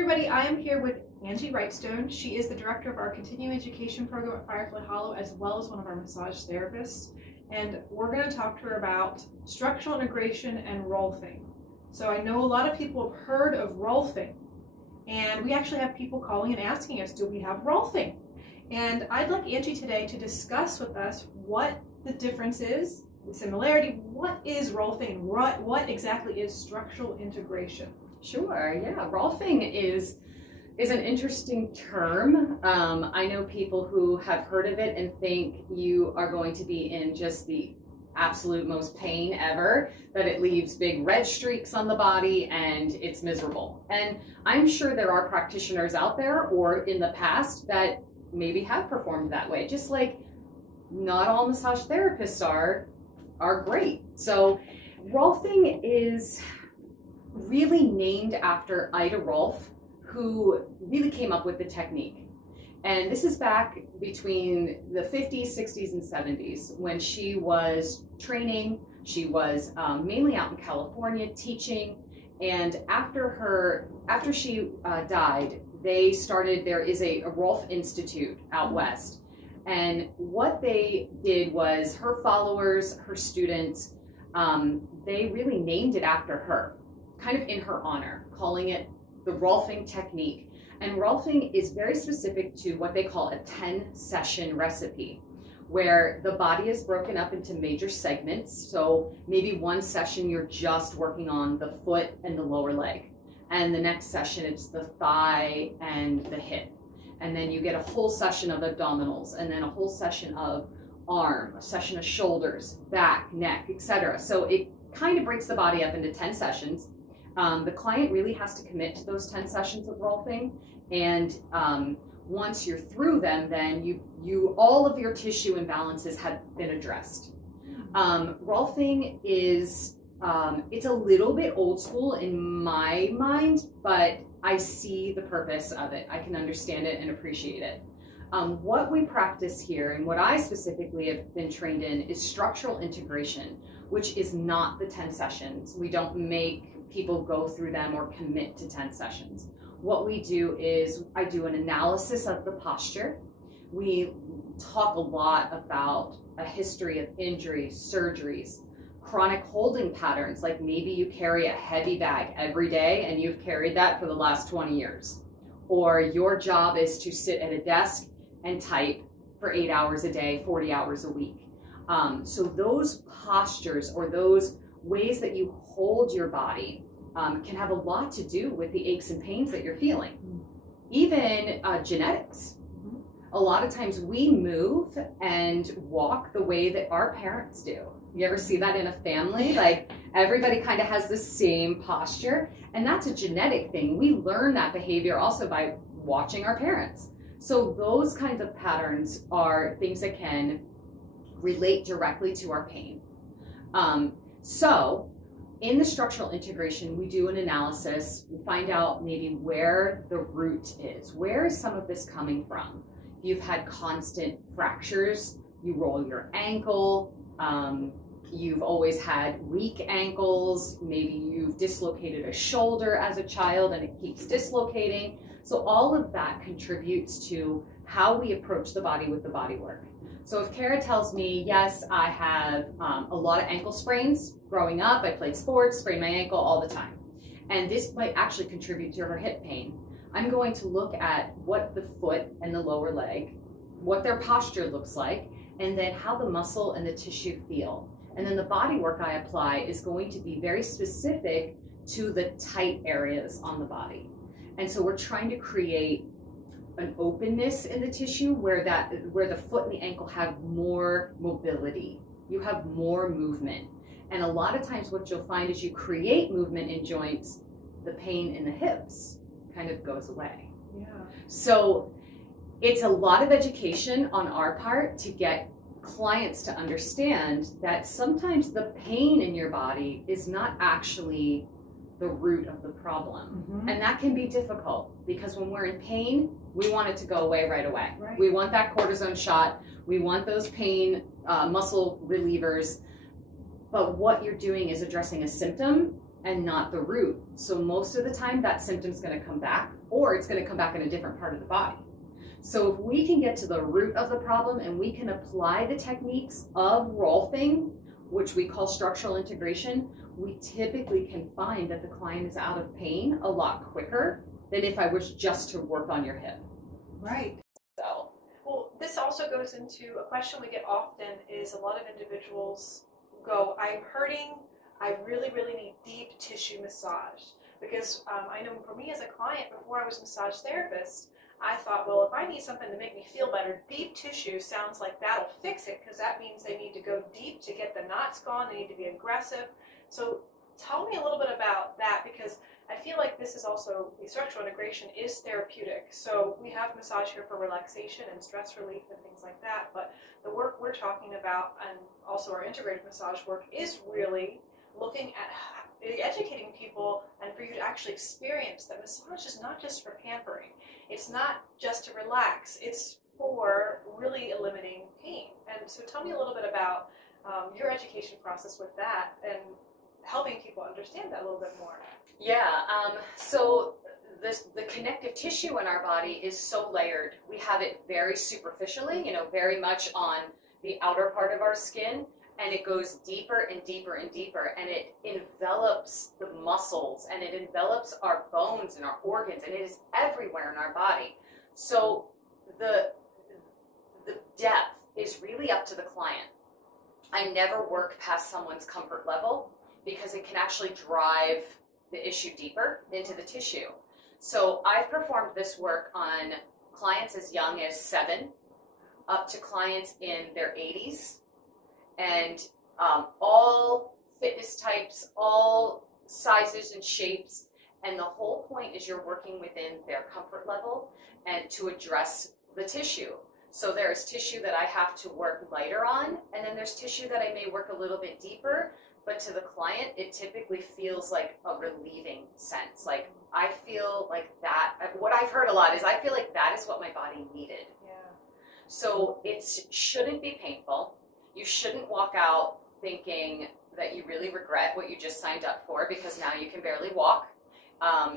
everybody, I am here with Angie Wrightstone. She is the director of our continuing education program at Firefly Hollow, as well as one of our massage therapists. And we're going to talk to her about structural integration and Rolfing. So I know a lot of people have heard of Rolfing, and we actually have people calling and asking us, do we have Rolfing? And I'd like Angie today to discuss with us what the difference is, the similarity, what is Rolfing, what exactly is structural integration? Sure, yeah. Rolfing is an interesting term. I know people who have heard of it and think you are going to be in just the absolute most pain ever, that it leaves big red streaks on the body and it's miserable. And I'm sure there are practitioners out there or in the past that maybe have performed that way, just like not all massage therapists are great. So Rolfing is really named after Ida Rolf, who really came up with the technique. And this is back between the 50s, 60s, and 70s when she was training. She was mainly out in California teaching. And after she died, there is a Rolf Institute out west. And what they did was her followers, her students, they really named it after her, kind of in her honor, calling it the Rolfing technique. And Rolfing is very specific to what they call a 10-session recipe, where the body is broken up into major segments. So maybe one session you're just working on the foot and the lower leg, and the next session it's the thigh and the hip. And then you get a whole session of abdominals, and then a whole session of arm, a session of shoulders, back, neck, etc. So it kind of breaks the body up into 10 sessions. The client really has to commit to those 10 sessions of Rolfing, and once you're through them, then all of your tissue imbalances have been addressed. Rolfing is it's a little bit old school in my mind, but I see the purpose of it. I can understand it and appreciate it. What we practice here, and what I specifically have been trained in, is structural integration, which is not the 10 sessions. We don't make people go through them or commit to 10 sessions. What we do is I do an analysis of the posture. We talk a lot about a history of injuries, surgeries, chronic holding patterns, like maybe you carry a heavy bag every day and you've carried that for the last 20 years. Or your job is to sit at a desk and type for 8 hours a day, 40 hours a week. So those postures or those ways that you hold your body can have a lot to do with the aches and pains that you're feeling. Even genetics. A lot of times we move and walk the way that our parents do. You ever see that in a family? Like everybody kind of has the same posture, and that's a genetic thing. We learn that behavior also by watching our parents. So those kinds of patterns are things that can relate directly to our pain. So in the structural integration, we do an analysis. We find out maybe where the root is. Where is some of this coming from? If you've had constant fractures, you roll your ankle, you've always had weak ankles, maybe you've dislocated a shoulder as a child and it keeps dislocating. So all of that contributes to how we approach the body with the Bodywork. So if Kara tells me, yes, I have a lot of ankle sprains growing up, I played sports, sprained my ankle all the time, and this might actually contribute to her hip pain, I'm going to look at what the foot and the lower leg, what their posture looks like, and then how the muscle and the tissue feel. And then the Bodywork I apply is going to be very specific to the tight areas on the body. And so we're trying to create an openness in the tissue where the foot and the ankle have more mobility. You have more movement. And a lot of times what you'll find is you create movement in joints, the pain in the hips kind of goes away. Yeah. So it's a lot of education on our part to get clients to understand that sometimes the pain in your body is not actually the root of the problem. And that can be difficult because when we're in pain, we want it to go away right away. Right. We want that cortisone shot. We want those pain muscle relievers. But what you're doing is addressing a symptom and not the root. So most of the time that symptom's going to come back, or it's going to come back in a different part of the body. So if we can get to the root of the problem and we can apply the techniques of Rolfing, which we call structural integration, we typically can find that the client is out of pain a lot quicker than if I was just to work on your hip. Right. So, well, this also goes into a question we get often is a lot of individuals go, I'm hurting, I really, really need deep tissue massage. Because I know for me as a client, before I was a massage therapist, I thought, well, if I need something to make me feel better, deep tissue sounds like that'll fix it, because that means they need to go deep to get the knots gone, they need to be aggressive. So tell me a little bit about that, because I feel like this is also, the structural integration is therapeutic. So we have massage here for relaxation and stress relief and things like that, but the work we're talking about, and also our integrated massage work, is really looking at educating people and for you to actually experience that massage is not just for pampering. It's not just to relax. It's for really eliminating pain. And so tell me a little bit about your education process with that and helping people understand that a little bit more. Yeah, so the connective tissue in our body is so layered. We have it very superficially, you know, very much on the outer part of our skin, and it goes deeper and deeper and deeper, and it envelops the muscles, and it envelops our bones and our organs, and it is everywhere in our body. So the depth is really up to the client. I never work past someone's comfort level because it can actually drive the issue deeper into the tissue. So I've performed this work on clients as young as 7 up to clients in their 80s, and all fitness types, all sizes and shapes, and the whole point is you're working within their comfort level and to address the tissue. So there's tissue that I have to work lighter on, and then there's tissue that I may work a little bit deeper, but to the client, it typically feels like a relieving sense. Like, I feel like that, what I've heard a lot is I feel like that is what my body needed. Yeah. So it shouldn't be painful. You shouldn't walk out thinking that you really regret what you just signed up for because now you can barely walk.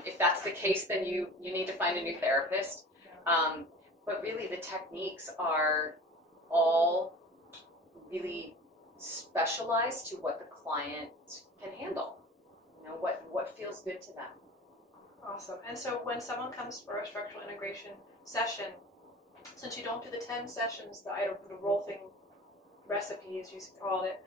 If that's the case, then you need to find a new therapist. Yeah. But really, the techniques are all really specialized to what the client can handle. You know, what feels good to them. Awesome. And so when someone comes for a structural integration session, since you don't do the 10 sessions, the Rolfing recipe, as you called it,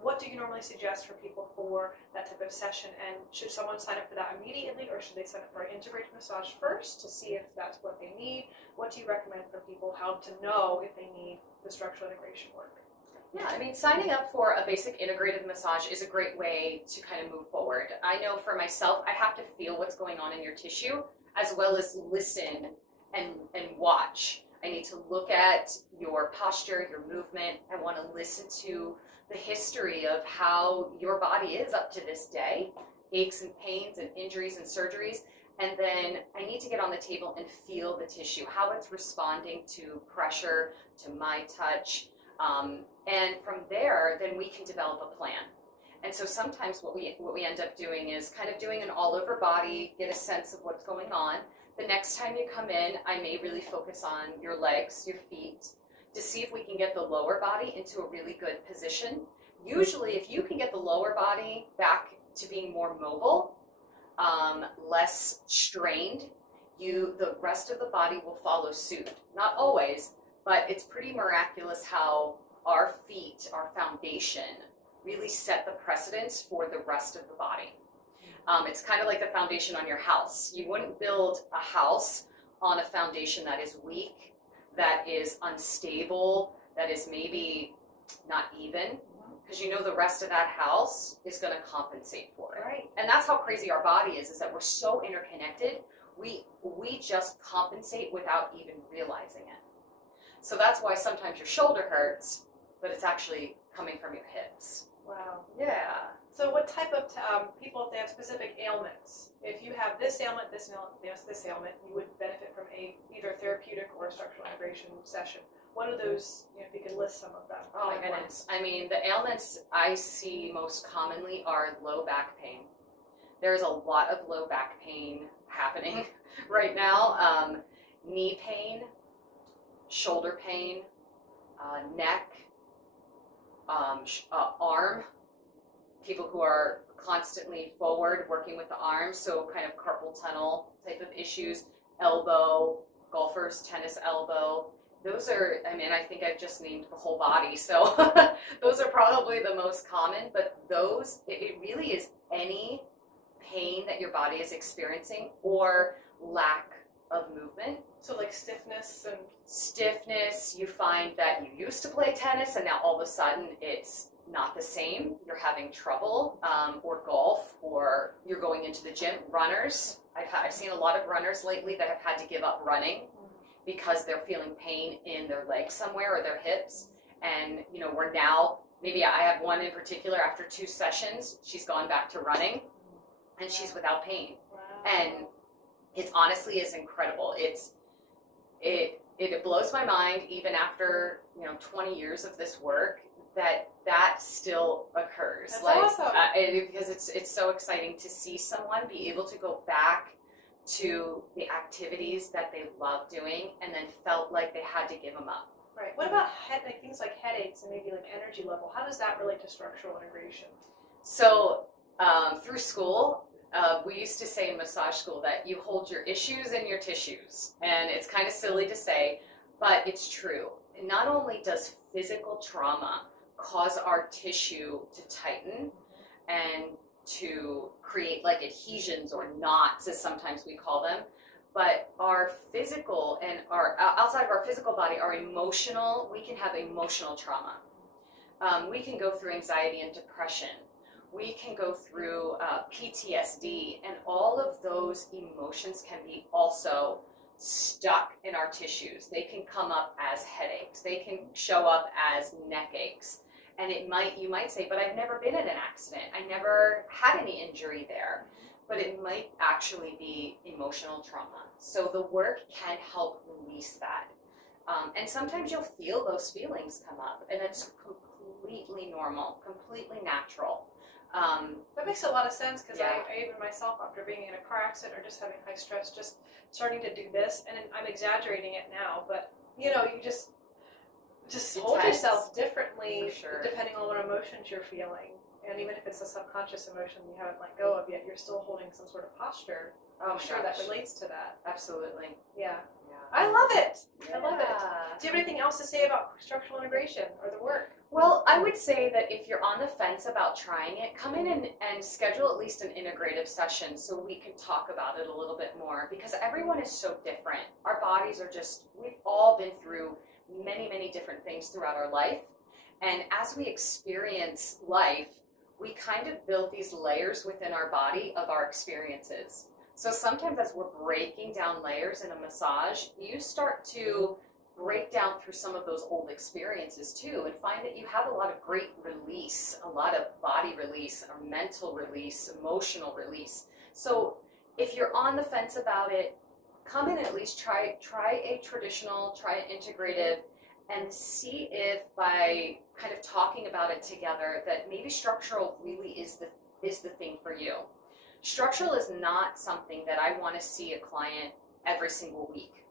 what do you normally suggest for people for that type of session? And should someone sign up for that immediately, or should they sign up for an integrated massage first to see if that's what they need? What do you recommend for people, how to know if they need the structural integration work? Yeah, I mean, signing up for a basic integrative massage is a great way to kind of move forward. I know for myself, I have to feel what's going on in your tissue as well as listen and watch. I need to look at your posture, your movement. I want to listen to the history of how your body is up to this day, aches and pains and injuries and surgeries. And then I need to get on the table and feel the tissue, how it's responding to pressure, to my touch. And from there, then we can develop a plan. And so sometimes what we end up doing is kind of doing an all-over body, get a sense of what's going on. The next time you come in, I may really focus on your legs, your feet, to see if we can get the lower body into a really good position. Usually, if you can get the lower body back to being more mobile, less strained, the rest of the body will follow suit. Not always, but it's pretty miraculous how our feet, our foundation, really set the precedence for the rest of the body. It's kind of like the foundation on your house. You wouldn't build a house on a foundation that is weak, that is unstable, that is maybe not even, because you know the rest of that house is going to compensate for it. Right. And that's how crazy our body is that we're so interconnected, we just compensate without even realizing it. So that's why sometimes your shoulder hurts, but it's actually coming from your hips. Wow. Yeah. So what type of people, if they have specific ailments, if you have this ailment, this ailment, you would benefit from either therapeutic or a structural integration session. What are those, if you could list some of them? Oh my goodness. I mean, the ailments I see most commonly are low back pain. There's a lot of low back pain happening right now. Knee pain, shoulder pain, neck, arm. People who are constantly forward working with the arms, so kind of carpal tunnel type of issues, elbow, golfers, tennis elbow. Those are, I mean, I think I've just named the whole body, so those are probably the most common, but those, it really is any pain that your body is experiencing or lack of movement. So like stiffness and... Stiffness, you find that you used to play tennis and now all of a sudden it's not the same. You're having trouble, or golf, or you're going into the gym. Runners, I've seen a lot of runners lately that have had to give up running because they're feeling pain in their legs somewhere or their hips. And, you know, we're now, maybe I have one in particular, after 2 sessions, she's gone back to running and she's without pain. Wow. And it honestly is incredible. It blows my mind, even after, you know, 20 years of this work, that still occurs. That's like, awesome. Because it's so exciting to see someone be able to go back to the activities that they love doing and then felt like they had to give them up. Right. What about things like headaches and maybe like energy level? How does that relate to structural integration? So through school, we used to say in massage school that you hold your issues in your tissues. And it's kind of silly to say, but it's true. Not only does physical trauma cause our tissue to tighten and to create like adhesions or knots, as sometimes we call them, but our physical and our outside of our physical body, our emotional, we can have emotional trauma. We can go through anxiety and depression. We can go through PTSD, and all of those emotions can be also stuck in our tissues. They can come up as headaches. They can show up as neck aches. And you might say, but I've never been in an accident. I never had any injury there. But it might actually be emotional trauma. So the work can help release that. And sometimes you'll feel those feelings come up, and it's completely normal, completely natural. That makes a lot of sense, because Yeah. I even myself, after being in a car accident or just having high stress, just starting to do this, and I'm exaggerating it now, but you know, you just hold Intense. yourself differently, For sure. depending on what emotions you're feeling. And even if it's a subconscious emotion you haven't let go of yet, you're still holding some sort of posture. Oh I'm my sure gosh. that relates to that. Absolutely. Yeah. Yeah. I love it. I love it. Yeah. Do you have anything else to say about structural integration or the work? Well, I would say that if you're on the fence about trying it, come in and schedule at least an integrative session so we can talk about it a little bit more, because everyone is so different. Our bodies are just, we've all been through many, many different things throughout our life. And as we experience life, we kind of build these layers within our body of our experiences. So sometimes as we're breaking down layers in a massage, you start to break down through some of those old experiences too, and find that you have a lot of great release, a lot of body release, or mental release, emotional release. So if you're on the fence about it, come in and at least try a traditional, try an integrative, and see if by kind of talking about it together that maybe structural really is the thing for you. Structural is not something that I want to see a client every single week.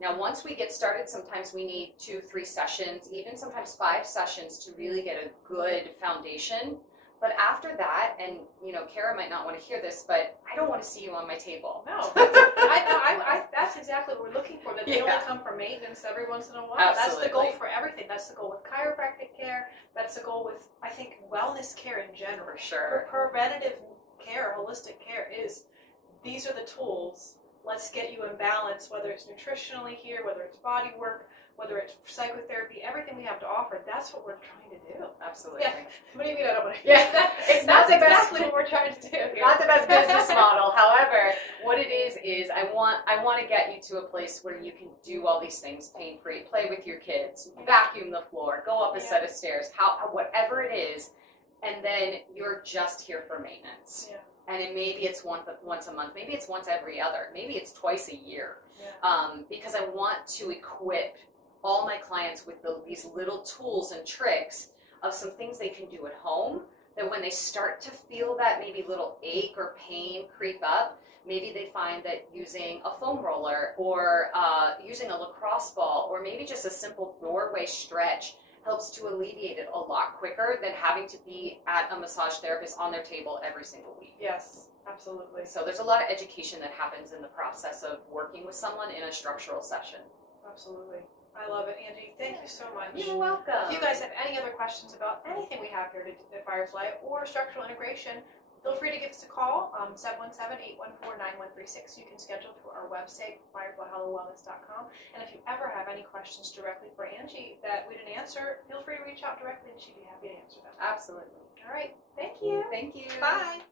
Now, once we get started, sometimes we need 2-3 sessions, even sometimes 5 sessions to really get a good foundation. But after that, and you know, Kara might not want to hear this, but I don't want to see you on my table. No, that's exactly what we're looking for. That they Yeah. only come for maintenance every once in a while. Absolutely. That's the goal for everything. That's the goal with chiropractic care. That's the goal with, I think, wellness care in general. For sure. Preventative care, holistic care is, these are the tools. Let's get you in balance, whether it's nutritionally here, whether it's body work, whether it's psychotherapy, everything we have to offer. That's what we're trying to do. Absolutely. Yeah. What do you mean I don't want to? Yeah. It's not the best. exactly what we're trying to do. Not the best business model. However, what it is I want to get you to a place where you can do all these things pain-free, play with your kids, vacuum the floor, go up a set of stairs, whatever it is, and then you're just here for maintenance. Yeah. And maybe it's once a month, maybe it's once every other, maybe it's twice a year. Yeah. Because I want to equip all my clients with these little tools and tricks of some things they can do at home that when they start to feel that maybe little ache or pain creep up, maybe they find that using a foam roller or using a lacrosse ball or maybe just a simple doorway stretch helps to alleviate it a lot quicker than having to be at a massage therapist on their table every single week. Yes, absolutely. So there's a lot of education that happens in the process of working with someone in a structural session. Absolutely. I love it, Angie. Thank you so much. You're welcome. If you guys have any other questions about anything we have here at Firefly or structural integration, feel free to give us a call, 717-814-9136. You can schedule through our website, fireflyhollowwellness.com. And if you ever have any questions directly for Angie that we didn't answer, feel free to reach out directly and she'd be happy to answer them. Absolutely. All right. Thank you. Thank you. Bye.